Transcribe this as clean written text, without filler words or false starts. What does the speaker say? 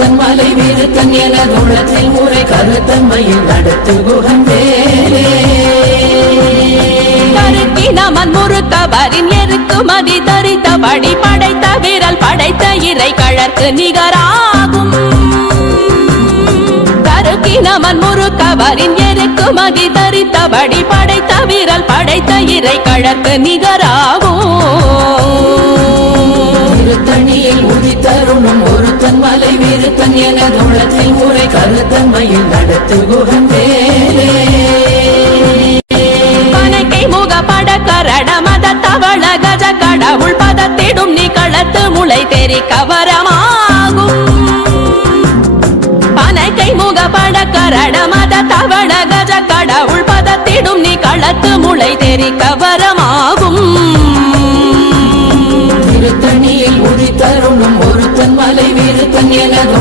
ஒருத்தன் மலை வீருத்தன் எனது உள்ளத்தில் முறை கருத்தன்மையில் நடத்து குகந்தேரே கருக்கினமன் முறுக்கவரின் எருக்குமதி தரித்தபடி படைத்த விரல் படைத்த இறை கழற்கு நிகராகும் கருக்கினமன் முறுக்கவரின் எருக்குமதி தரித்தபடி படைத்த விரல் படைத்த இறை கழற்கு நிகராகும் திருத்தணியில் உதித்தருணும் ஒருத்தன் மலை வீருத்தன் எனது உள்ளத்தில் முறை கருத்தன்மையில் நடத்து குகந்தேரே பனைக்கை முகப்பட கரட மத தவள கஜ கடவுள் பதத்திடும் நீ களத்து முளை தெரி கவரமாகும் பனைக்கை முகப்பட கரட மத தவள கஜ கடவுள் பதத்திடும் நீ களத்து முளை தெரி கவரமாகும் திருத்தணியில் உதித்தருணும் ஒருத்தன் மலை வீருத்தன் எனது